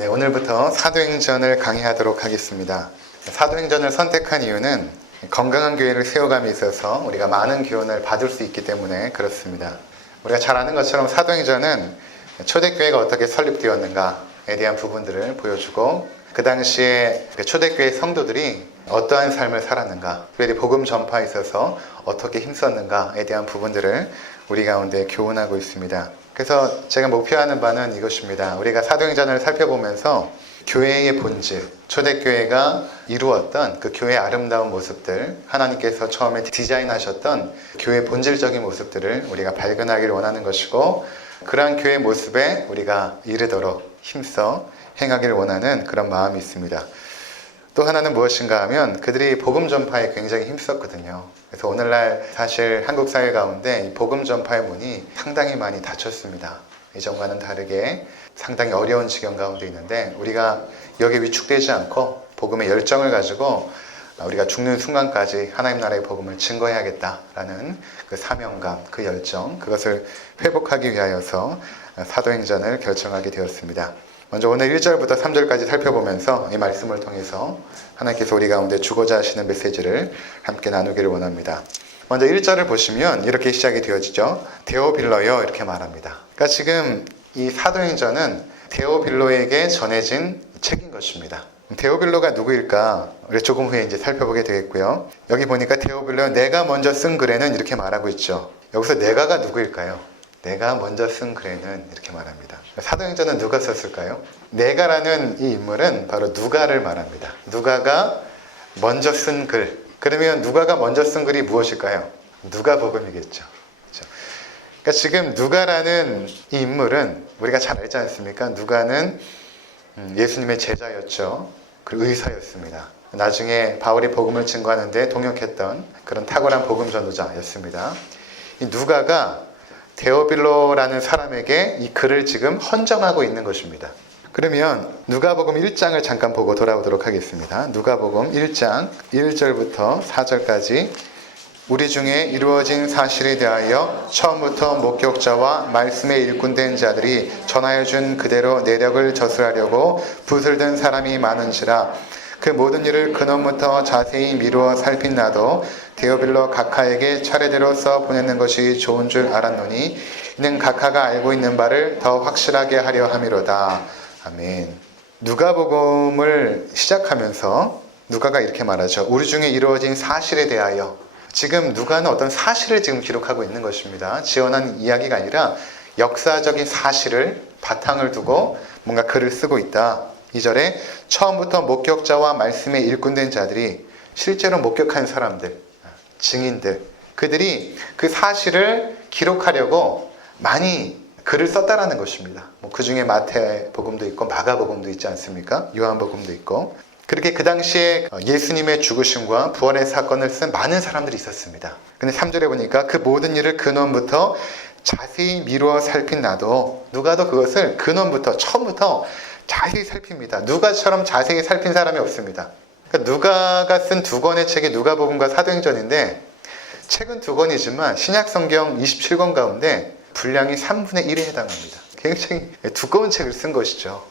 네, 오늘부터 사도행전을 강의하도록 하겠습니다. 사도행전을 선택한 이유는 건강한 교회를 세워감에 있어서 우리가 많은 교훈을 받을 수 있기 때문에 그렇습니다. 우리가 잘 아는 것처럼 사도행전은 초대교회가 어떻게 설립되었는가에 대한 부분들을 보여주고, 그 당시에 초대교회 성도들이 어떠한 삶을 살았는가, 그들이 복음 전파에 있어서 어떻게 힘썼는가에 대한 부분들을 우리 가운데 교훈하고 있습니다. 그래서 제가 목표하는 바는 이것입니다. 우리가 사도행전을 살펴보면서 교회의 본질, 초대교회가 이루었던 그 교회의 아름다운 모습들, 하나님께서 처음에 디자인하셨던 교회의 본질적인 모습들을 우리가 발견하기를 원하는 것이고, 그러한 교회의 모습에 우리가 이르도록 힘써 행하기를 원하는 그런 마음이 있습니다. 또 하나는 무엇인가 하면 그들이 복음 전파에 굉장히 힘썼거든요. 그래서 오늘날 사실 한국 사회 가운데 이 복음 전파의 문이 상당히 많이 닫혔습니다. 이전과는 다르게 상당히 어려운 지경 가운데 있는데, 우리가 여기에 위축되지 않고 복음의 열정을 가지고 우리가 죽는 순간까지 하나님 나라의 복음을 증거해야겠다라는 그 사명감, 그 열정, 그것을 회복하기 위하여서 사도행전을 결정하게 되었습니다. 먼저 오늘 1절부터 3절까지 살펴보면서 이 말씀을 통해서 하나님께서 우리 가운데 주고자 하시는 메시지를 함께 나누기를 원합니다. 먼저 1절을 보시면 이렇게 시작이 되어지죠. 데오빌로여, 이렇게 말합니다. 그러니까 지금 이 사도행전은 데오빌로에게 전해진 책인 것입니다. 데오빌로가 누구일까? 우리 조금 후에 이제 살펴보게 되겠고요. 여기 보니까 데오빌로, 내가 먼저 쓴 글에는 이렇게 말하고 있죠. 여기서 내가가 누구일까요? 내가 먼저 쓴 글에는 이렇게 말합니다. 사도행전은 누가 썼을까요? 내가라는 이 인물은 바로 누가를 말합니다. 누가가 먼저 쓴 글. 그러면 누가가 먼저 쓴 글이 무엇일까요? 누가복음이겠죠. 그렇죠? 그러니까 지금 누가라는 이 인물은 우리가 잘 알지 않습니까? 누가는 예수님의 제자였죠. 그리고 의사였습니다. 나중에 바울이 복음을 증거하는데 동역했던 그런 탁월한 복음 전도자였습니다. 이 누가가 데오빌로라는 사람에게 이 글을 지금 헌정하고 있는 것입니다. 그러면 누가복음 1장을 잠깐 보고 돌아오도록 하겠습니다. 누가복음 1장 1절부터 4절까지, 우리 중에 이루어진 사실에 대하여 처음부터 목격자와 말씀에 일꾼된 자들이 전하여 준 그대로 내력을 저술하려고 붓을 든 사람이 많은지라, 그 모든 일을 근원부터 자세히 미루어 살핀 나도 데오빌로 각하에게 차례대로 써 보내는 것이 좋은 줄 알았노니, 이는 각하가 알고 있는 바를 더 확실하게 하려 함이로다. 아멘. 누가복음을 시작하면서 누가가 이렇게 말하죠. 우리 중에 이루어진 사실에 대하여. 지금 누가는 어떤 사실을 지금 기록하고 있는 것입니다. 지어낸 이야기가 아니라 역사적인 사실을 바탕을 두고 뭔가 글을 쓰고 있다. 2절에 처음부터 목격자와 말씀에 일꾼된 자들이, 실제로 목격한 사람들, 증인들, 그들이 그 사실을 기록하려고 많이 글을 썼다라는 것입니다. 그 중에 마태복음도 있고 마가복음도 있지 않습니까? 요한복음도 있고. 그렇게 그 당시에 예수님의 죽으심과 부활의 사건을 쓴 많은 사람들이 있었습니다. 근데 3절에 보니까 그 모든 일을 근원부터 자세히 미루어 살핀 나도, 누가도 그것을 근원부터, 처음부터 자세히 살핍니다. 누가처럼 자세히 살핀 사람이 없습니다. 그러니까 누가가 쓴 두 권의 책이 누가복음과 사도행전인데, 책은 두 권이지만 신약성경 27권 가운데 분량이 3분의 1에 해당합니다. 굉장히 두꺼운 책을 쓴 것이죠.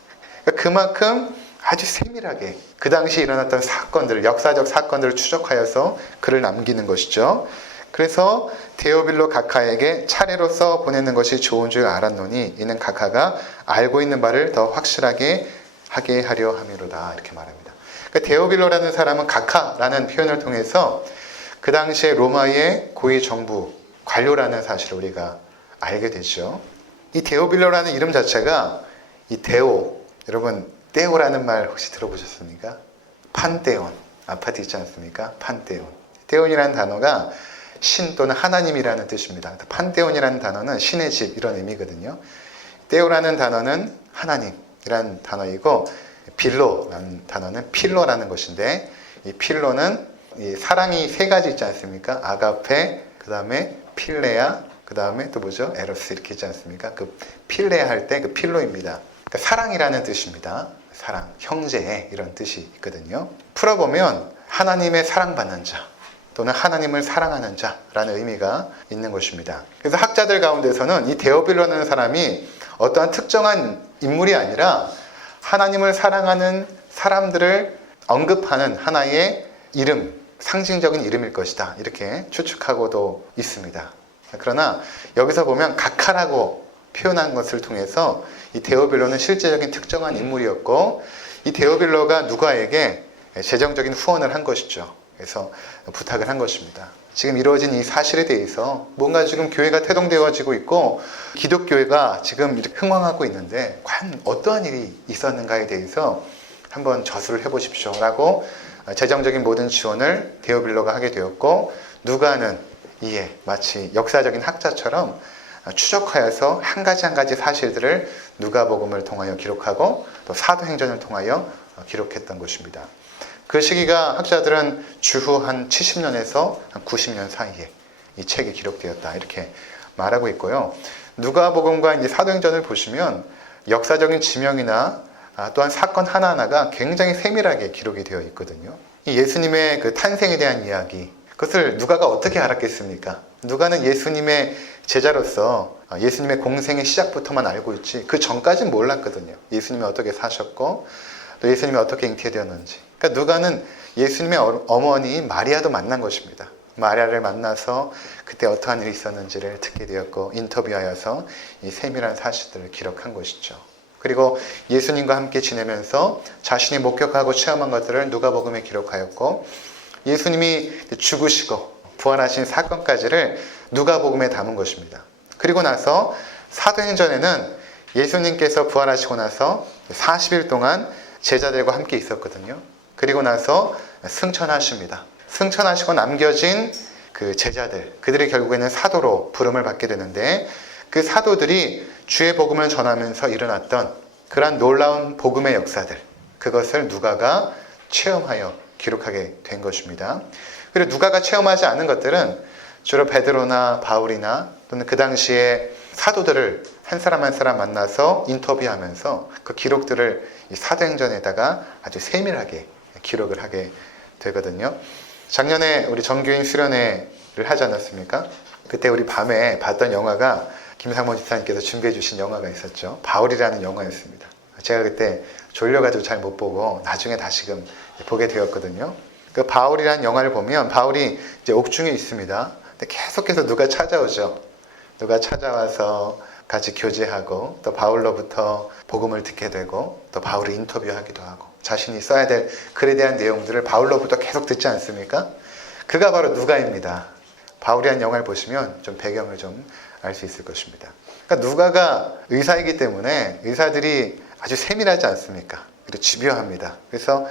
그러니까 그만큼 아주 세밀하게 그 당시에 일어났던 사건들, 역사적 사건들을 추적하여서 글을 남기는 것이죠. 그래서 데오빌로 각하에게 차례로 써 보내는 것이 좋은 줄 알았노니, 이는 각하가 알고 있는 바를 더 확실하게 하게 하려 함이로다. 이렇게 말합니다. 그러니까 데오빌로라는 사람은 각하라는 표현을 통해서 그 당시에 로마의 고위 정부 관료라는 사실을 우리가 알게 되죠. 이 데오빌로라는 이름 자체가, 이 데오, 여러분 떼오라는 말 혹시 들어보셨습니까? 판테온, 아파트 있지 않습니까? 판테온. 테온이라는 단어가 신 또는 하나님이라는 뜻입니다. 판테온이라는 단어는 신의 집, 이런 의미거든요. 떼오라는 단어는 하나님이라는 단어이고, 빌로라는 단어는 필로라는 것인데, 이 필로는 이 사랑이 세 가지 있지 않습니까? 아가페, 그 다음에 필레아, 그 다음에 또 뭐죠? 에로스, 이렇게 있지 않습니까? 그 필레아 할 때 그 필로입니다. 그러니까 사랑이라는 뜻입니다. 사랑, 형제, 이런 뜻이 있거든요. 풀어보면 하나님의 사랑받는 자, 또는 하나님을 사랑하는 자라는 의미가 있는 것입니다. 그래서 학자들 가운데서는 이 데오빌로라는 사람이 어떠한 특정한 인물이 아니라 하나님을 사랑하는 사람들을 언급하는 하나의 이름, 상징적인 이름일 것이다. 이렇게 추측하고도 있습니다. 그러나 여기서 보면 각하라고 표현한 것을 통해서 이 데오빌로는 실제적인 특정한 인물이었고, 이 데오빌로가 누가에게 재정적인 후원을 한 것이죠. 그래서 부탁을 한 것입니다. 지금 이루어진 이 사실에 대해서 뭔가 지금 교회가 태동되어지고 있고 기독교회가 지금 이렇게 흥황하고 있는데 과연 어떠한 일이 있었는가에 대해서 한번 저술을 해보십시오 라고 재정적인 모든 지원을 데오빌로가 하게 되었고, 누가는 이에 마치 역사적인 학자처럼 추적하여서 한 가지 사실들을 누가복음을 통하여 기록하고 또 사도행전을 통하여 기록했던 것입니다. 그 시기가 학자들은 주후 한 70년에서 한 90년 사이에 이 책이 기록되었다 이렇게 말하고 있고요. 누가복음과 이제 사도행전을 보시면 역사적인 지명이나 또한 사건 하나하나가 굉장히 세밀하게 기록이 되어 있거든요. 이 예수님의 그 탄생에 대한 이야기, 그것을 누가가 어떻게 알았겠습니까? 누가는 예수님의 제자로서 예수님의 공생의 시작부터만 알고 있지 그 전까지는 몰랐거든요. 예수님이 어떻게 사셨고 또 예수님이 어떻게 잉태되었는지. 그러니까 누가는 예수님의 어머니 마리아도 만난 것입니다. 마리아를 만나서 그때 어떠한 일이 있었는지를 듣게 되었고 인터뷰하여서 이 세밀한 사실들을 기록한 것이죠. 그리고 예수님과 함께 지내면서 자신이 목격하고 체험한 것들을 누가복음에 기록하였고, 예수님이 죽으시고 부활하신 사건까지를 누가복음에 담은 것입니다. 그리고 나서 사도행전에는 예수님께서 부활하시고 나서 40일 동안 제자들과 함께 있었거든요. 그리고 나서 승천하십니다. 승천하시고 남겨진 그 제자들, 그들이 결국에는 사도로 부름을 받게 되는데, 그 사도들이 주의 복음을 전하면서 일어났던 그러한 놀라운 복음의 역사들, 그것을 누가가 체험하여 기록하게 된 것입니다. 그리고 누가가 체험하지 않은 것들은 주로 베드로나 바울이나 또는 그 당시에 사도들을 한 사람 한 사람 만나서 인터뷰하면서 그 기록들을 이 사도행전에다가 아주 세밀하게 기록을 하게 되거든요. 작년에 우리 정규인 수련회를 하지 않았습니까? 그때 우리 밤에 봤던 영화가 김상모 집사님께서 준비해 주신 영화가 있었죠. 바울이라는 영화였습니다. 제가 그때 졸려가지고 잘 못 보고 나중에 다시금 보게 되었거든요. 그 바울이라는 영화를 보면 바울이 이제 옥중에 있습니다. 근데 계속해서 누가 찾아오죠. 누가 찾아와서 같이 교제하고 또 바울로부터 복음을 듣게 되고 또 바울을 인터뷰하기도 하고 자신이 써야 될 글에 대한 내용들을 바울로부터 계속 듣지 않습니까? 그가 바로 누가입니다. 바울이라는 영화를 보시면 좀 배경을 좀 알 수 있을 것입니다. 그러니까 누가가 의사이기 때문에 의사들이 아주 세밀하지 않습니까? 그리고 집요합니다. 그래서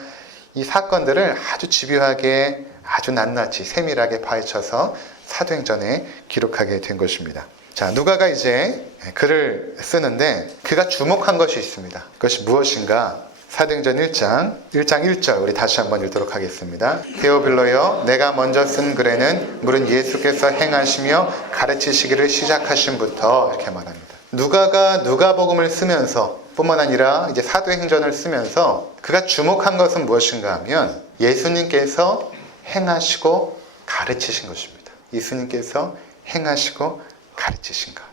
이 사건들을 아주 집요하게 아주 낱낱이 세밀하게 파헤쳐서 사도행전에 기록하게 된 것입니다. 자, 누가가 이제 글을 쓰는데 그가 주목한 것이 있습니다. 그것이 무엇인가? 사도행전 1장 1절 우리 다시 한번 읽도록 하겠습니다. 데오빌로여, 내가 먼저 쓴 글에는 물은 예수께서 행하시며 가르치시기를 시작하신부터 이렇게 말합니다. 누가가 누가복음을 쓰면서 뿐만 아니라 이제 사도행전을 쓰면서 그가 주목한 것은 무엇인가 하면 예수님께서 행하시고 가르치신 것입니다. 예수님께서 행하시고 가르치신 것.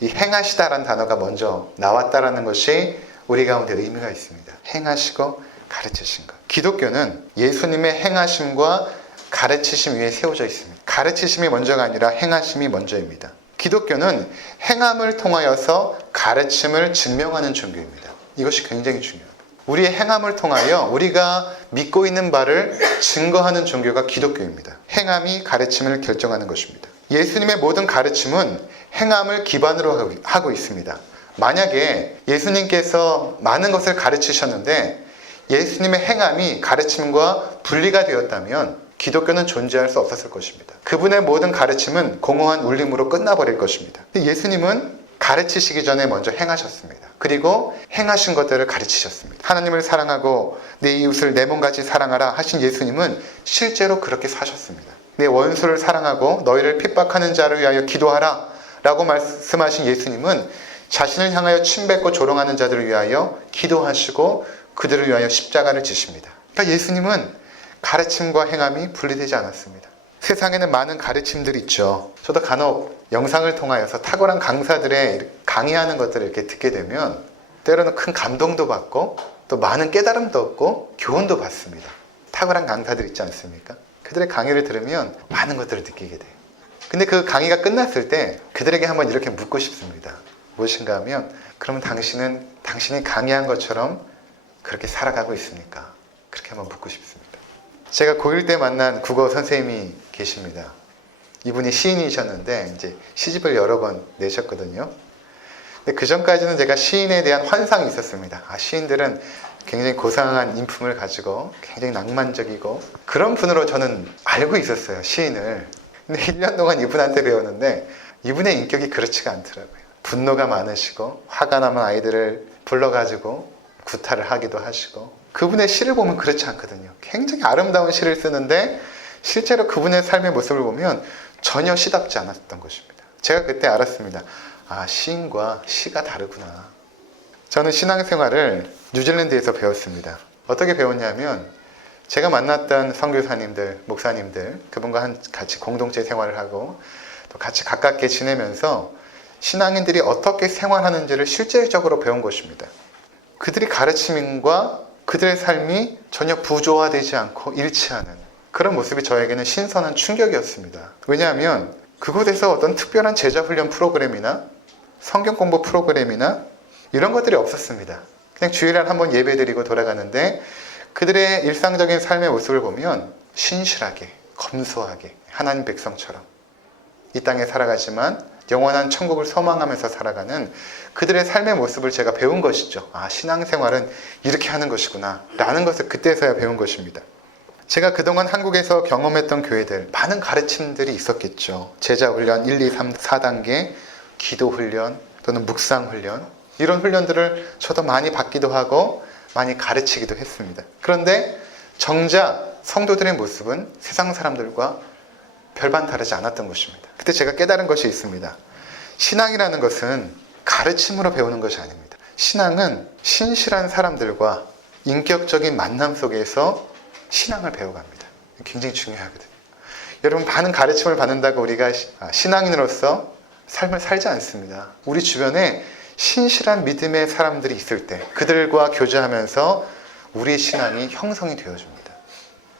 이 행하시다라는 단어가 먼저 나왔다라는 것이 우리 가운데 의미가 있습니다. 행하시고 가르치신 것. 기독교는 예수님의 행하심과 가르치심 위에 세워져 있습니다. 가르치심이 먼저가 아니라 행하심이 먼저입니다. 기독교는 행함을 통하여서 가르침을 증명하는 종교입니다. 이것이 굉장히 중요합니다. 우리의 행함을 통하여 우리가 믿고 있는 바를 증거하는 종교가 기독교입니다. 행함이 가르침을 결정하는 것입니다. 예수님의 모든 가르침은 행함을 기반으로 하고 있습니다. 만약에 예수님께서 많은 것을 가르치셨는데 예수님의 행함이 가르침과 분리가 되었다면 기독교는 존재할 수 없었을 것입니다. 그분의 모든 가르침은 공허한 울림으로 끝나버릴 것입니다. 예수님은 가르치시기 전에 먼저 행하셨습니다. 그리고 행하신 것들을 가르치셨습니다. 하나님을 사랑하고 내 이웃을 내 몸같이 사랑하라 하신 예수님은 실제로 그렇게 사셨습니다. 내 원수를 사랑하고 너희를 핍박하는 자를 위하여 기도하라 라고 말씀하신 예수님은 자신을 향하여 침뱉고 조롱하는 자들을 위하여 기도하시고 그들을 위하여 십자가를 지십니다. 그러니까 예수님은 가르침과 행함이 분리되지 않았습니다. 세상에는 많은 가르침들이 있죠. 저도 간혹 영상을 통하여서 탁월한 강사들의 강의하는 것들을 이렇게 듣게 되면 때로는 큰 감동도 받고 또 많은 깨달음도 얻고 교훈도 받습니다. 탁월한 강사들 있지 않습니까? 그들의 강의를 들으면 많은 것들을 느끼게 돼요. 근데 그 강의가 끝났을 때 그들에게 한번 이렇게 묻고 싶습니다. 무엇인가 하면, 그러면 당신은 당신이 강의한 것처럼 그렇게 살아가고 있습니까? 그렇게 한번 묻고 싶습니다. 제가 고1 때 만난 국어 선생님이 계십니다. 이분이 시인이셨는데 이제 시집을 여러 번 내셨거든요. 근데 그 전까지는 제가 시인에 대한 환상이 있었습니다. 시인들은 굉장히 고상한 인품을 가지고 굉장히 낭만적이고 그런 분으로 저는 알고 있었어요, 시인을. 근데 1년 동안 이분한테 배웠는데 이분의 인격이 그렇지가 않더라고요. 분노가 많으시고 화가 나면 아이들을 불러가지고 구타를 하기도 하시고, 그분의 시를 보면 그렇지 않거든요. 굉장히 아름다운 시를 쓰는데 실제로 그분의 삶의 모습을 보면 전혀 시답지 않았던 것입니다. 제가 그때 알았습니다. 시인과 시가 다르구나. 저는 신앙생활을 뉴질랜드에서 배웠습니다. 어떻게 배웠냐면, 제가 만났던 선교사님들, 목사님들, 그분과 같이 공동체 생활을 하고 또 같이 가깝게 지내면서 신앙인들이 어떻게 생활하는지를 실제적으로 배운 것입니다. 그들이 가르침과 그들의 삶이 전혀 부조화되지 않고 일치하는 그런 모습이 저에게는 신선한 충격이었습니다. 왜냐하면 그곳에서 어떤 특별한 제자훈련 프로그램이나 성경 공부 프로그램이나 이런 것들이 없었습니다. 그냥 주일날 한번 예배드리고 돌아가는데, 그들의 일상적인 삶의 모습을 보면 신실하게, 검소하게 하나님 백성처럼 이 땅에 살아가지만 영원한 천국을 소망하면서 살아가는 그들의 삶의 모습을 제가 배운 것이죠. 신앙생활은 이렇게 하는 것이구나 라는 것을 그때서야 배운 것입니다. 제가 그동안 한국에서 경험했던 교회들, 많은 가르침들이 있었겠죠. 제자훈련 1, 2, 3, 4단계, 기도훈련 또는 묵상훈련, 이런 훈련들을 저도 많이 받기도 하고 많이 가르치기도 했습니다. 그런데 정작 성도들의 모습은 세상 사람들과 별반 다르지 않았던 것입니다. 그때 제가 깨달은 것이 있습니다. 신앙이라는 것은 가르침으로 배우는 것이 아닙니다. 신앙은 신실한 사람들과 인격적인 만남 속에서 신앙을 배워갑니다. 굉장히 중요하거든요. 여러분, 많은 가르침을 받는다고 우리가 신앙인으로서 삶을 살지 않습니다. 우리 주변에 신실한 믿음의 사람들이 있을 때 그들과 교제하면서 우리 신앙이 형성이 되어줍니다.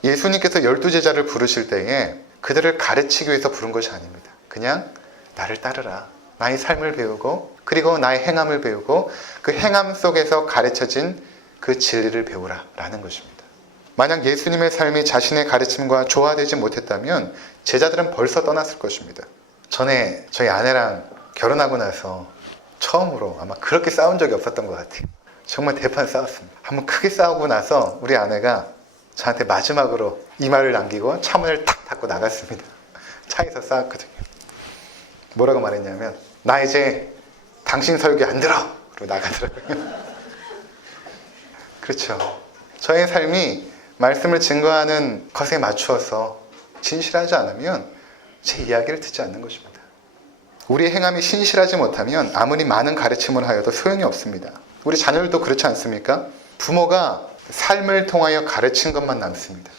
예수님께서 12제자를 부르실 때에 그들을 가르치기 위해서 부른 것이 아닙니다. 그냥 나를 따르라. 나의 삶을 배우고 그리고 나의 행함을 배우고 그 행함 속에서 가르쳐진 그 진리를 배우라 라는 것입니다. 만약 예수님의 삶이 자신의 가르침과 조화되지 못했다면 제자들은 벌써 떠났을 것입니다. 전에 저희 아내랑 결혼하고 나서 처음으로 아마 그렇게 싸운 적이 없었던 것 같아요. 정말 대판 싸웠습니다. 한번 크게 싸우고 나서 우리 아내가 저한테 마지막으로 이 말을 남기고 차문을 탁 닫고 나갔습니다. 차에서 싸웠거든요. 뭐라고 말했냐면, 나 이제 당신 설교 안 들어! 그러고 나가더라고요. 그렇죠. 저의 삶이 말씀을 증거하는 것에 맞추어서 진실하지 않으면 제 이야기를 듣지 않는 것입니다. 우리의 행함이 신실하지 못하면 아무리 많은 가르침을 하여도 소용이 없습니다. 우리 자녀들도 그렇지 않습니까? 부모가 삶을 통하여 가르친 것만 남습니다.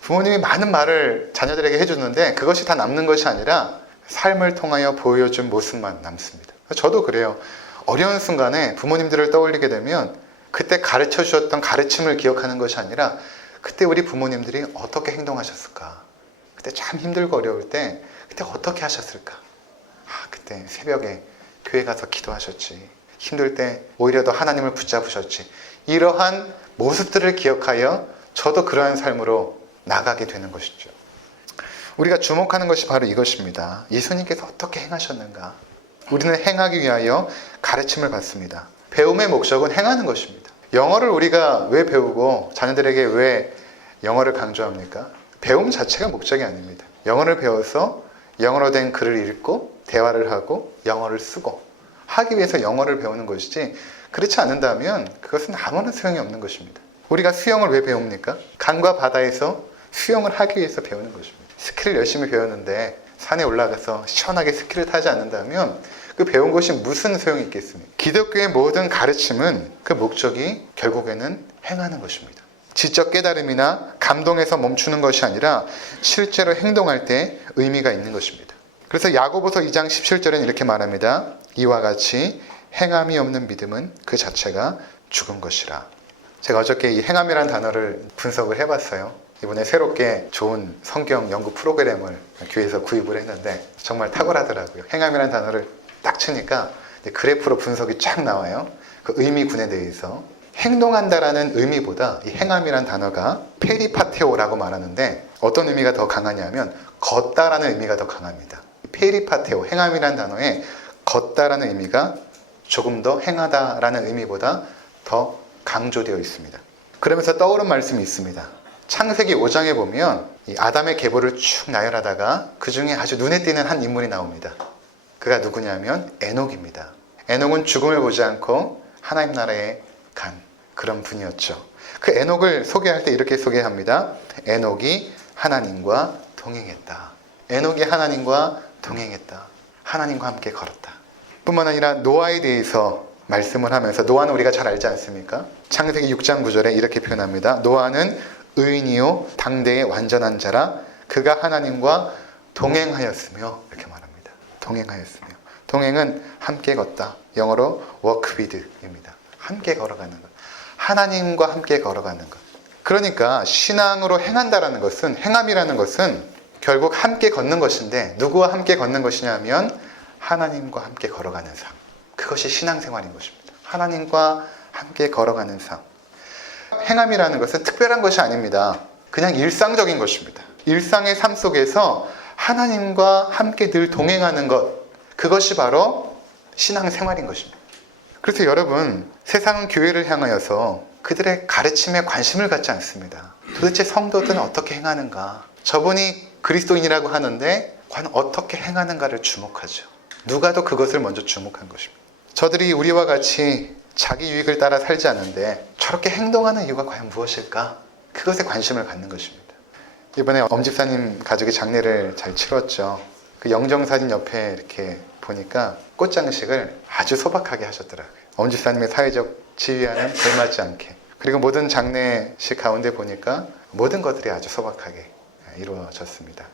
부모님이 많은 말을 자녀들에게 해주는데 그것이 다 남는 것이 아니라 삶을 통하여 보여준 모습만 남습니다. 저도 그래요. 어려운 순간에 부모님들을 떠올리게 되면 그때 가르쳐 주셨던 가르침을 기억하는 것이 아니라 그때 우리 부모님들이 어떻게 행동하셨을까? 그때 참 힘들고 어려울 때 그때 어떻게 하셨을까? 그때 새벽에 교회 가서 기도하셨지. 힘들 때 오히려 더 하나님을 붙잡으셨지. 이러한 모습들을 기억하여 저도 그러한 삶으로 나가게 되는 것이죠. 우리가 주목하는 것이 바로 이것입니다. 예수님께서 어떻게 행하셨는가? 우리는 행하기 위하여 가르침을 받습니다. 배움의 목적은 행하는 것입니다. 영어를 우리가 왜 배우고 자녀들에게 왜 영어를 강조합니까? 배움 자체가 목적이 아닙니다. 영어를 배워서 영어로 된 글을 읽고 대화를 하고 영어를 쓰고 하기 위해서 영어를 배우는 것이지, 그렇지 않는다면 그것은 아무런 소용이 없는 것입니다. 우리가 수영을 왜 배웁니까? 강과 바다에서 수영을 하기 위해서 배우는 것입니다. 스키를 열심히 배웠는데 산에 올라가서 시원하게 스키를 타지 않는다면 그 배운 것이 무슨 소용이 있겠습니까? 기독교의 모든 가르침은 그 목적이 결국에는 행하는 것입니다. 지적 깨달음이나 감동에서 멈추는 것이 아니라 실제로 행동할 때 의미가 있는 것입니다. 그래서 야고보서 2장 17절에는 이렇게 말합니다. 이와 같이 행함이 없는 믿음은 그 자체가 죽은 것이라. 제가 어저께 이 행함이라는 단어를 분석을 해봤어요. 이번에 새롭게 좋은 성경 연구 프로그램을 교회에서 구입을 했는데 정말 탁월하더라고요. 행함이라는 단어를 딱 치니까 그래프로 분석이 쫙 나와요. 그 의미군에 대해서. 행동한다라는 의미보다 이 행함이라는 단어가 페리파테오라고 말하는데 어떤 의미가 더 강하냐면 걷다라는 의미가 더 강합니다. 페리파테오, 행함이라는 단어에 걷다라는 의미가 조금 더 행하다라는 의미보다 더 강조되어 있습니다. 그러면서 떠오른 말씀이 있습니다. 창세기 5장에 보면 이 아담의 계보를 쭉 나열하다가 그 중에 아주 눈에 띄는 한 인물이 나옵니다. 그가 누구냐면 에녹입니다. 에녹은 죽음을 보지 않고 하나님 나라에 간 그런 분이었죠. 그 에녹을 소개할 때 이렇게 소개합니다. 에녹이 하나님과 동행했다. 에녹이 하나님과 동행했다. 하나님과 함께 걸었다. 뿐만 아니라 노아에 대해서 말씀을 하면서 노아는 우리가 잘 알지 않습니까? 창세기 6장 9절에 이렇게 표현합니다. 노아는 의인이요 당대의 완전한 자라 그가 하나님과 동행하였으며 이렇게 말합니다. 동행하였으며. 동행은 함께 걷다. 영어로 walk with입니다. 함께 걸어가는 것. 하나님과 함께 걸어가는 것. 그러니까 신앙으로 행한다라는 것은, 행함이라는 것은 결국 함께 걷는 것인데 누구와 함께 걷는 것이냐면 하나님과 함께 걸어가는 삶. 그것이 신앙생활인 것입니다. 하나님과 함께 걸어가는 삶. 행함이라는 것은 특별한 것이 아닙니다. 그냥 일상적인 것입니다. 일상의 삶 속에서 하나님과 함께 늘 동행하는 것, 그것이 바로 신앙생활인 것입니다. 그래서 여러분, 세상은 교회를 향하여서 그들의 가르침에 관심을 갖지 않습니다. 도대체 성도들은 어떻게 행하는가? 저분이 그리스도인이라고 하는데 과연 어떻게 행하는가를 주목하죠. 누가 더 그것을 먼저 주목한 것입니다. 저들이 우리와 같이 자기 유익을 따라 살지 않는데 저렇게 행동하는 이유가 과연 무엇일까? 그것에 관심을 갖는 것입니다. 이번에 엄집사님 가족이 장례를 잘 치렀죠. 그 영정사진 옆에 이렇게 보니까 꽃장식을 아주 소박하게 하셨더라고요. 엄집사님의 사회적 지위와는 걸맞지 않게. 그리고 모든 장례식 가운데 보니까 모든 것들이 아주 소박하게 이루어졌습니다.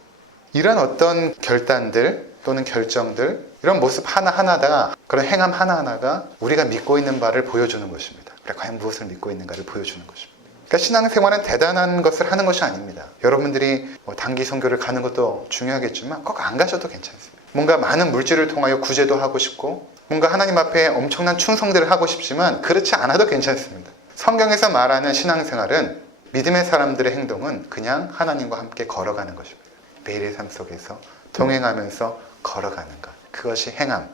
이런 어떤 결단들 또는 결정들, 이런 모습 하나하나가, 그런 행함 하나하나가 우리가 믿고 있는 바를 보여주는 것입니다. 그래, 과연 무엇을 믿고 있는가를 보여주는 것입니다. 그러니까 신앙생활은 대단한 것을 하는 것이 아닙니다. 여러분들이 단기 선교를 가는 것도 중요하겠지만 꼭 안 가셔도 괜찮습니다. 뭔가 많은 물질을 통하여 구제도 하고 싶고 뭔가 하나님 앞에 엄청난 충성들을 하고 싶지만 그렇지 않아도 괜찮습니다. 성경에서 말하는 신앙생활은 믿음의 사람들의 행동은 그냥 하나님과 함께 걸어가는 것입니다. 매일의 삶 속에서 동행하면서 걸어가는 것. 그것이 행함,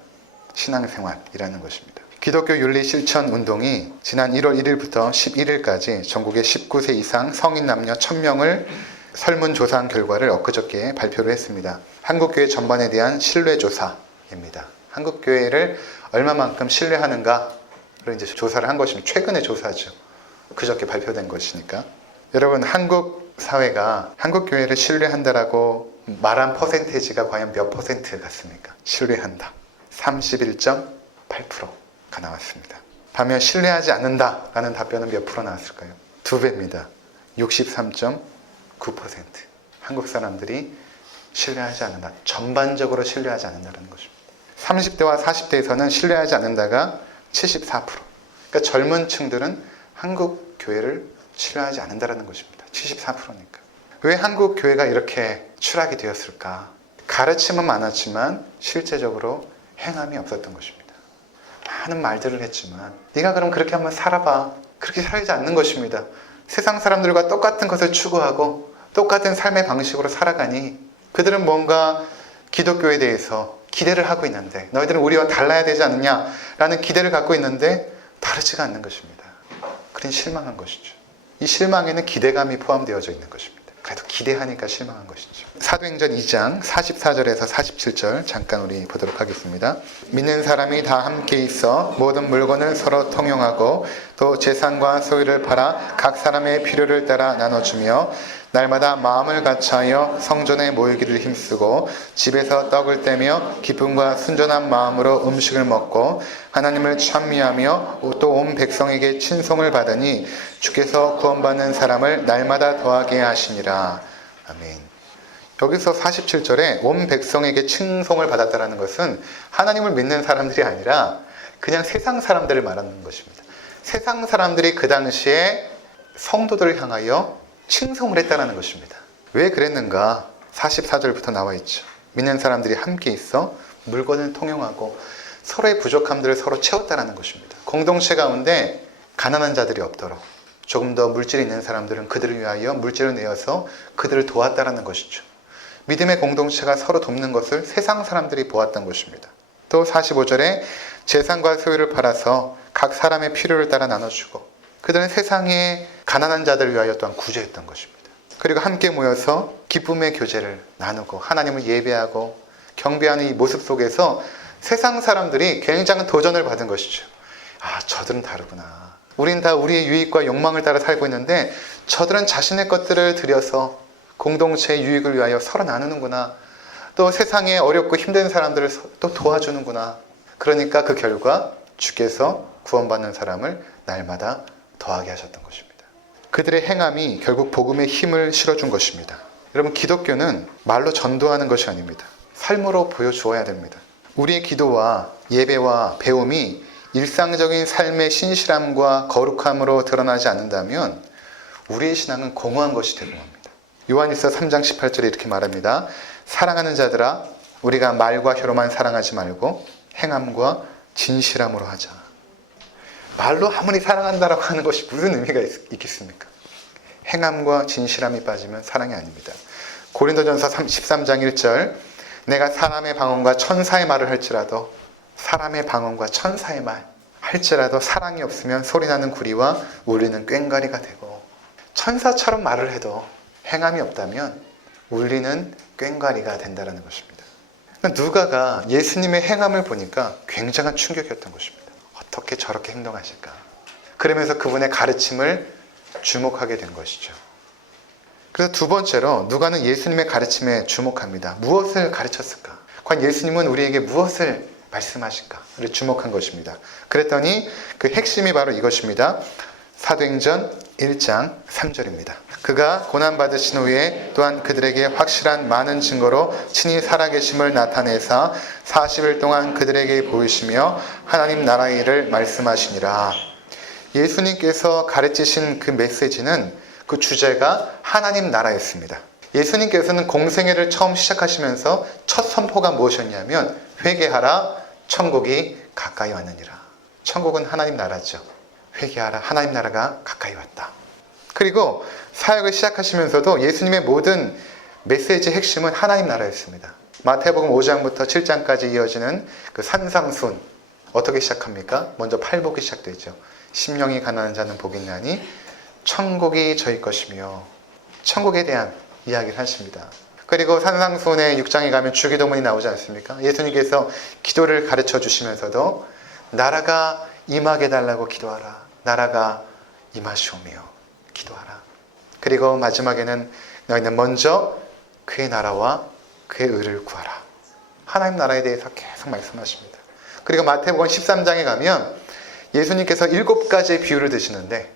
신앙생활이라는 것입니다. 기독교 윤리 실천 운동이 지난 1월 1일부터 11일까지 전국의 19세 이상 성인 남녀 1000명을 설문조사한 결과를 엊그저께 발표를 했습니다. 한국교회 전반에 대한 신뢰조사입니다. 한국교회를 얼마만큼 신뢰하는가를 이제 조사를 한 것입니다. 최근의 조사죠. 그저께 발표된 것이니까. 여러분, 한국 사회가 한국교회를 신뢰한다라고 말한 퍼센테이지가 과연 몇 퍼센트 같습니까? 신뢰한다. 31.8%가 나왔습니다. 반면 신뢰하지 않는다라는 답변은 몇 프로 나왔을까요? 2배입니다. 63.9%. 한국 사람들이 신뢰하지 않는다. 전반적으로 신뢰하지 않는다는 것입니다. 30대와 40대에서는 신뢰하지 않는다가 74%. 그러니까 젊은 층들은 한국 교회를 신뢰하지 않는다는 것입니다. 74%니까. 왜 한국 교회가 이렇게 추락이 되었을까? 가르침은 많았지만 실제적으로 행함이 없었던 것입니다. 많은 말들을 했지만 네가 그럼 그렇게 한번 살아봐. 그렇게 살지 않는 것입니다. 세상 사람들과 똑같은 것을 추구하고 똑같은 삶의 방식으로 살아가니 그들은 뭔가 기독교에 대해서 기대를 하고 있는데 너희들은 우리와 달라야 되지 않느냐 라는 기대를 갖고 있는데 다르지가 않는 것입니다. 그런 실망한 것이죠. 이 실망에는 기대감이 포함되어져 있는 것입니다. 그래도 기대하니까 실망한 것이죠. 사도행전 2장 44절에서 47절 잠깐 우리 보도록 하겠습니다. 믿는 사람이 다 함께 있어 모든 물건을 서로 통용하고 또 재산과 소유를 팔아 각 사람의 필요를 따라 나눠주며 날마다 마음을 같이하여 성전에 모이기를 힘쓰고 집에서 떡을 떼며 기쁨과 순전한 마음으로 음식을 먹고 하나님을 찬미하며 또 온 백성에게 친송을 받으니 주께서 구원받는 사람을 날마다 더하게 하시니라. 아멘. 여기서 47절에 온 백성에게 칭송을 받았다는 것은 하나님을 믿는 사람들이 아니라 그냥 세상 사람들을 말하는 것입니다. 세상 사람들이 그 당시에 성도들을 향하여 칭송을 했다는 것입니다. 왜 그랬는가? 44절부터 나와 있죠. 믿는 사람들이 함께 있어 물건을 통용하고 서로의 부족함들을 서로 채웠다는 것입니다. 공동체 가운데 가난한 자들이 없도록 조금 더 물질이 있는 사람들은 그들을 위하여 물질을 내어서 그들을 도왔다는 것이죠. 믿음의 공동체가 서로 돕는 것을 세상 사람들이 보았던 것입니다. 또 45절에 재산과 소유를 팔아서 각 사람의 필요를 따라 나눠주고 그들은 세상의 가난한 자들을 위하여 또한 구제했던 것입니다. 그리고 함께 모여서 기쁨의 교제를 나누고 하나님을 예배하고 경배하는 이 모습 속에서 세상 사람들이 굉장한 도전을 받은 것이죠. 아, 저들은 다르구나. 우린 다 우리의 유익과 욕망을 따라 살고 있는데 저들은 자신의 것들을 들여서 공동체의 유익을 위하여 서로 나누는구나. 또 세상에 어렵고 힘든 사람들을 또 도와주는구나. 그러니까 그 결과 주께서 구원받는 사람을 날마다 더하게 하셨던 것입니다. 그들의 행함이 결국 복음의 힘을 실어준 것입니다. 여러분, 기독교는 말로 전도하는 것이 아닙니다. 삶으로 보여주어야 됩니다. 우리의 기도와 예배와 배움이 일상적인 삶의 신실함과 거룩함으로 드러나지 않는다면 우리의 신앙은 공허한 것이 되고 맙니다. 요한일서 3장 18절에 이렇게 말합니다. 사랑하는 자들아, 우리가 말과 혀로만 사랑하지 말고 행함과 진실함으로 하자. 말로 아무리 사랑한다라고 하는 것이 무슨 의미가 있겠습니까? 행함과 진실함이 빠지면 사랑이 아닙니다. 고린도전서 13장 1절, 내가 사람의 방언과 천사의 말을 할지라도 사람의 방언과 천사의 말 할지라도 사랑이 없으면 소리나는 구리와 울리는 꽹과리가 되고, 천사처럼 말을 해도 행함이 없다면 울리는 꽹과리가 된다는 것입니다. 누가가 예수님의 행함을 보니까 굉장한 충격이었던 것입니다. 어떻게 저렇게 행동하실까? 그러면서 그분의 가르침을 주목하게 된 것이죠. 그래서 두 번째로 누가는 예수님의 가르침에 주목합니다. 무엇을 가르쳤을까? 과연 예수님은 우리에게 무엇을 말씀하실까를 주목한 것입니다. 그랬더니 그 핵심이 바로 이것입니다. 사도행전 1장 3절입니다. 그가 고난받으신 후에 또한 그들에게 확실한 많은 증거로 친히 살아계심을 나타내사 40일 동안 그들에게 보이시며 하나님 나라의 일을 말씀하시니라. 예수님께서 가르치신 그 메시지는 그 주제가 하나님 나라였습니다. 예수님께서는 공생애를 처음 시작하시면서 첫 선포가 무엇이었냐면 회개하라, 천국이 가까이 왔느니라. 천국은 하나님 나라죠. 회개하라, 하나님 나라가 가까이 왔다. 그리고 사역을 시작하시면서도 예수님의 모든 메시지의 핵심은 하나님 나라였습니다. 마태복음 5장부터 7장까지 이어지는 그 산상순, 어떻게 시작합니까? 먼저 팔복이 시작되죠. 심령이 가난한 자는 복이 있나니 천국이 저희 것이며, 천국에 대한 이야기를 하십니다. 그리고 산상순의 6장에 가면 주기도문이 나오지 않습니까? 예수님께서 기도를 가르쳐 주시면서도 나라가 임하게 달라고 기도하라. 나라가 임하시오며 기도하라. 그리고 마지막에는 너희는 먼저 그의 나라와 그의 의를 구하라. 하나님 나라에 대해서 계속 말씀하십니다. 그리고 마태복음 13장에 가면 예수님께서 7가지의 비유를 드시는데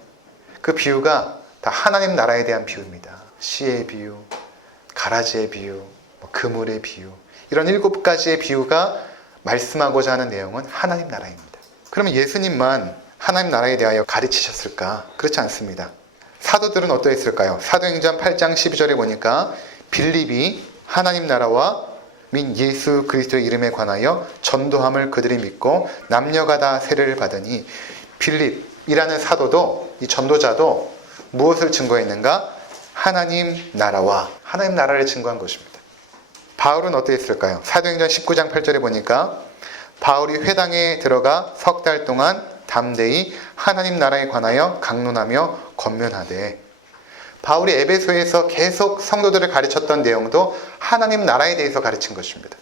그 비유가 다 하나님 나라에 대한 비유입니다. 씨의 비유, 가라지의 비유, 그물의 비유, 이런 7가지의 비유가 말씀하고자 하는 내용은 하나님 나라입니다. 그러면 예수님만 하나님 나라에 대하여 가르치셨을까? 그렇지 않습니다. 사도들은 어떠했을까요? 사도행전 8장 12절에 보니까 빌립이 하나님 나라와 민 예수 그리스도의 이름에 관하여 전도함을 그들이 믿고 남녀가 다 세례를 받으니, 빌립이라는 사도도, 이 전도자도 무엇을 증거했는가? 하나님 나라와 하나님 나라를 증거한 것입니다. 바울은 어떠했을까요? 사도행전 19장 8절에 보니까 바울이 회당에 들어가 석 달 동안 담대히 하나님 나라에 관하여 강론하며 권면하되, 바울이 에베소에서 계속 성도들을 가르쳤던 내용도 하나님 나라에 대해서 가르친 것입니다.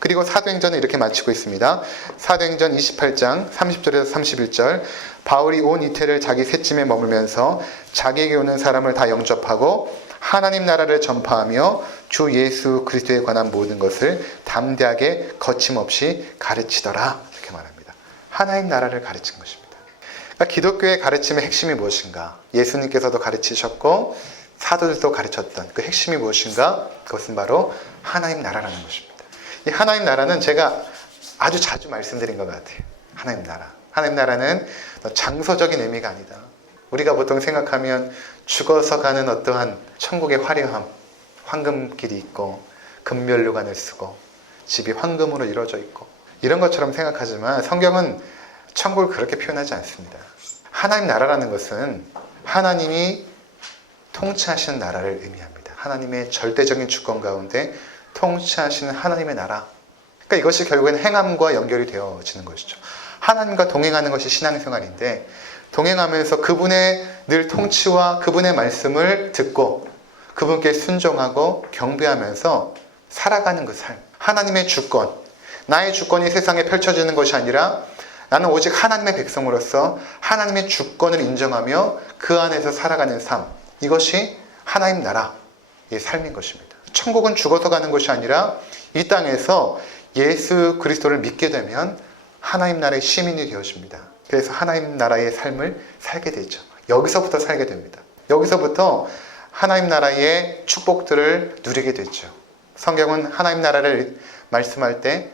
그리고 사도행전은 이렇게 마치고 있습니다. 사도행전 28장 30절에서 31절, 바울이 온 이태를 자기 셋짐에 머물면서 자기에게 오는 사람을 다 영접하고 하나님 나라를 전파하며 주 예수 그리스도에 관한 모든 것을 담대하게 거침없이 가르치더라. 이렇게 말합니다. 하나님 나라를 가르친 것입니다. 그러니까 기독교의 가르침의 핵심이 무엇인가? 예수님께서도 가르치셨고 사도들도 가르쳤던 그 핵심이 무엇인가? 그것은 바로 하나님 나라라는 것입니다. 이 하나님 나라는 제가 아주 자주 말씀드린 것 같아요. 하나님 나라. 하나님 나라는 장소적인 의미가 아니다. 우리가 보통 생각하면 죽어서 가는 어떠한 천국의 화려함, 황금길이 있고 금면류관을 쓰고 집이 황금으로 이루어져 있고 이런 것처럼 생각하지만 성경은 천국을 그렇게 표현하지 않습니다. 하나님 나라라는 것은 하나님이 통치하시는 나라를 의미합니다. 하나님의 절대적인 주권 가운데 통치하시는 하나님의 나라. 그러니까 이것이 결국엔 행함과 연결이 되어지는 것이죠. 하나님과 동행하는 것이 신앙생활인데 동행하면서 그분의 늘 통치와 그분의 말씀을 듣고 그분께 순종하고 경배하면서 살아가는 그 삶. 하나님의 주권. 나의 주권이 세상에 펼쳐지는 것이 아니라 나는 오직 하나님의 백성으로서 하나님의 주권을 인정하며 그 안에서 살아가는 삶. 이것이 하나님 나라의 삶인 것입니다. 천국은 죽어서 가는 것이 아니라 이 땅에서 예수 그리스도를 믿게 되면 하나님 나라의 시민이 되어집니다. 그래서 하나님 나라의 삶을 살게 되죠. 여기서부터 살게 됩니다. 여기서부터 하나님 나라의 축복들을 누리게 되죠. 성경은 하나님 나라를 말씀할 때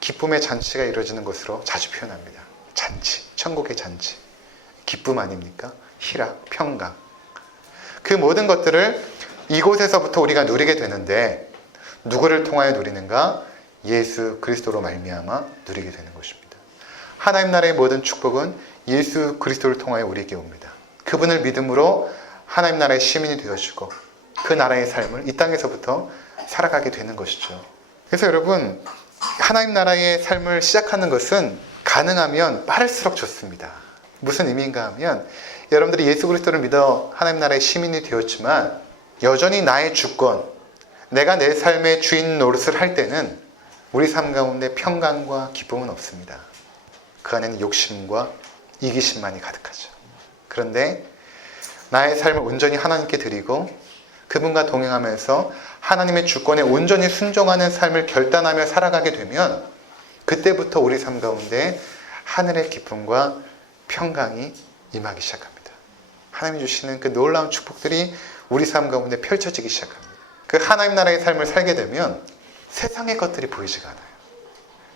기쁨의 잔치가 이루어지는 것으로 자주 표현합니다. 잔치, 천국의 잔치. 기쁨 아닙니까? 희락, 평강. 그 모든 것들을 이곳에서부터 우리가 누리게 되는데 누구를 통하여 누리는가? 예수 그리스도로 말미암아 누리게 되는 것입니다. 하나님 나라의 모든 축복은 예수 그리스도를 통하여 우리에게 옵니다. 그분을 믿음으로 하나님 나라의 시민이 되어지고 그 나라의 삶을 이 땅에서부터 살아가게 되는 것이죠. 그래서 여러분, 하나님 나라의 삶을 시작하는 것은 가능하면 빠를수록 좋습니다. 무슨 의미인가 하면 여러분들이 예수 그리스도를 믿어 하나님 나라의 시민이 되었지만 여전히 나의 주권, 내가 내 삶의 주인 노릇을 할 때는 우리 삶 가운데 평강과 기쁨은 없습니다. 그 안에는 욕심과 이기심만이 가득하죠. 그런데 나의 삶을 온전히 하나님께 드리고 그분과 동행하면서 하나님의 주권에 온전히 순종하는 삶을 결단하며 살아가게 되면 그때부터 우리 삶 가운데 하늘의 기쁨과 평강이 임하기 시작합니다. 하나님이 주시는 그 놀라운 축복들이 우리 삶 가운데 펼쳐지기 시작합니다. 그 하나님 나라의 삶을 살게 되면 세상의 것들이 보이지가 않아요.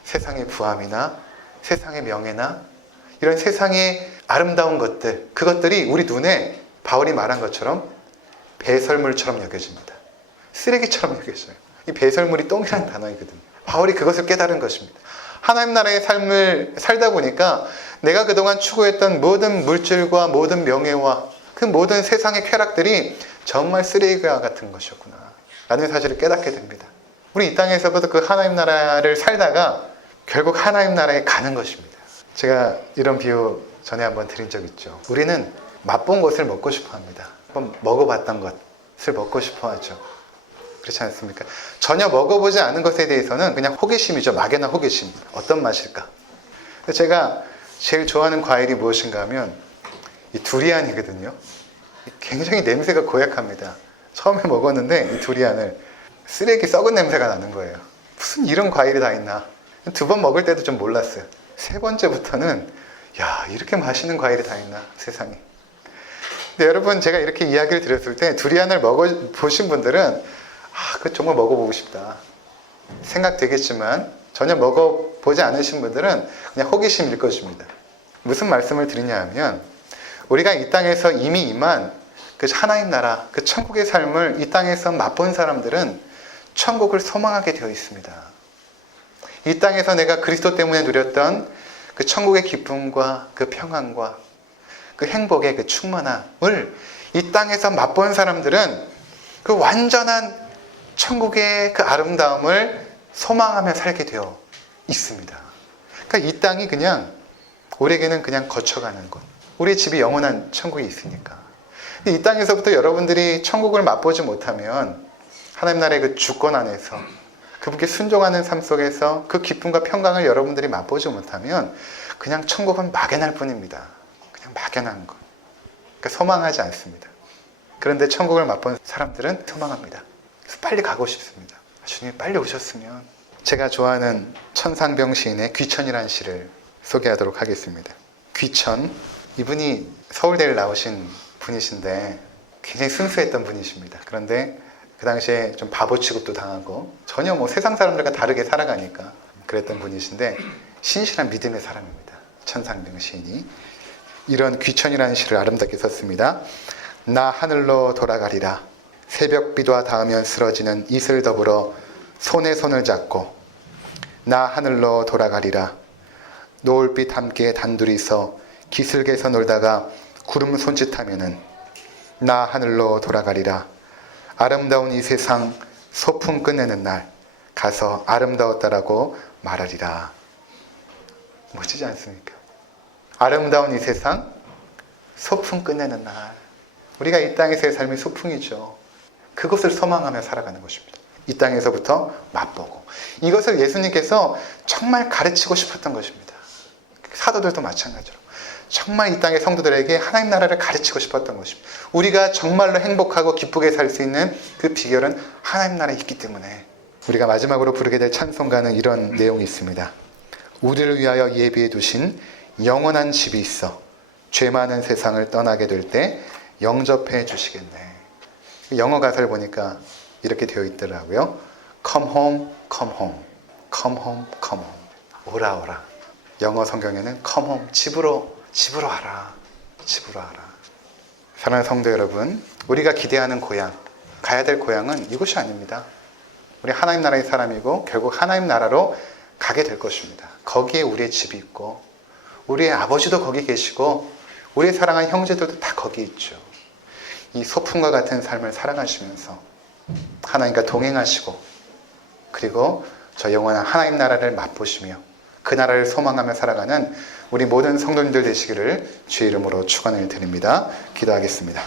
세상의 부함이나 세상의 명예나 이런 세상의 아름다운 것들, 그것들이 우리 눈에 바울이 말한 것처럼 배설물처럼 여겨집니다. 쓰레기처럼 여겨져요. 이 배설물이 똥이라는 단어이거든요. 바울이 그것을 깨달은 것입니다. 하나님 나라의 삶을 살다 보니까 내가 그동안 추구했던 모든 물질과 모든 명예와 그 모든 세상의 쾌락들이 정말 쓰레기와 같은 것이었구나 라는 사실을 깨닫게 됩니다. 우리 이 땅에서부터 그 하나님 나라를 살다가 결국 하나님 나라에 가는 것입니다. 제가 이런 비유 전에 한번 드린 적 있죠. 우리는 맛본 것을 먹고 싶어 합니다. 한번 먹어봤던 것을 먹고 싶어 하죠. 그렇지 않습니까? 전혀 먹어보지 않은 것에 대해서는 그냥 호기심이죠. 막연한 호기심. 어떤 맛일까? 제가 제일 좋아하는 과일이 무엇인가 하면 이 두리안이거든요. 굉장히 냄새가 고약합니다. 처음에 먹었는데 이 두리안을 쓰레기 썩은 냄새가 나는 거예요. 무슨 이런 과일이 다 있나. 2번 먹을 때도 좀 몰랐어요. 3번째부터는 야, 이렇게 맛있는 과일이 다 있나 세상에. 근데 여러분, 제가 이렇게 이야기를 드렸을 때 두리안을 먹어보신 분들은 그거 정말 먹어보고 싶다 생각되겠지만 전혀 먹어보지 않으신 분들은 그냥 호기심일 것입니다. 무슨 말씀을 드리냐 하면 우리가 이 땅에서 이미 임한 그 하나님 나라, 그 천국의 삶을 이 땅에서 맛본 사람들은 천국을 소망하게 되어 있습니다. 이 땅에서 내가 그리스도 때문에 누렸던 그 천국의 기쁨과 그 평안과 그 행복의 그 충만함을 이 땅에서 맛본 사람들은 그 완전한 천국의 그 아름다움을 소망하며 살게 되어 있습니다. 그러니까 이 땅이 그냥 우리에게는 그냥 거쳐가는 곳. 우리 집이 영원한 천국이 있으니까. 근데 이 땅에서부터 여러분들이 천국을 맛보지 못하면 하나님 나라의 그 주권 안에서 그분께 순종하는 삶 속에서 그 기쁨과 평강을 여러분들이 맛보지 못하면 그냥 천국은 막연할 뿐입니다. 그냥 막연한 것. 그러니까 소망하지 않습니다. 그런데 천국을 맛본 사람들은 소망합니다. 그래서 빨리 가고 싶습니다. 주님이 빨리 오셨으면. 제가 좋아하는 천상병 시인의 귀천이라는 시를 소개하도록 하겠습니다. 귀천, 이분이 서울대를 나오신 분이신데 굉장히 순수했던 분이십니다. 그런데 그 당시에 좀 바보 취급도 당하고 전혀 세상 사람들과 다르게 살아가니까 그랬던 분이신데 신실한 믿음의 사람입니다. 천상병 시인이 이런 귀천이라는 시를 아름답게 썼습니다. 나 하늘로 돌아가리라. 새벽비와 닿으면 쓰러지는 이슬 더불어 손에 손을 잡고 나 하늘로 돌아가리라. 노을빛 함께 단둘이서 기슭에서 놀다가 구름 손짓하면은 나 하늘로 돌아가리라. 아름다운 이 세상 소풍 끝내는 날 가서 아름다웠다라고 말하리라. 멋지지 않습니까? 아름다운 이 세상 소풍 끝내는 날. 우리가 이 땅에서의 삶이 소풍이죠. 그것을 소망하며 살아가는 것입니다. 이 땅에서부터 맛보고. 이것을 예수님께서 정말 가르치고 싶었던 것입니다. 사도들도 마찬가지로. 정말 이 땅의 성도들에게 하나님 나라를 가르치고 싶었던 것입니다. 우리가 정말로 행복하고 기쁘게 살 수 있는 그 비결은 하나님 나라에 있기 때문에. 우리가 마지막으로 부르게 될 찬송가는 이런 내용이 있습니다. 우리를 위하여 예비해 두신 영원한 집이 있어 죄 많은 세상을 떠나게 될 때 영접해 주시겠네. 영어 가사를 보니까 이렇게 되어 있더라고요. Come home, come home. Come home, come home. 오라 오라. 영어 성경에는 come home, 집으로 와라. 집으로 와라. 사랑하는 성도 여러분, 우리가 기대하는 고향, 가야 될 고향은 이곳이 아닙니다. 우리 하나님 나라의 사람이고 결국 하나님 나라로 가게 될 것입니다. 거기에 우리의 집이 있고 우리의 아버지도 거기 계시고 우리의 사랑하는 형제들도 다 거기 있죠. 이 소풍과 같은 삶을 살아가시면서 하나님과 동행하시고 그리고 저 영원한 하나님 나라를 맛보시며 그 나라를 소망하며 살아가는 우리 모든 성도님들 되시기를 주의 이름으로 축원을 드립니다. 기도하겠습니다.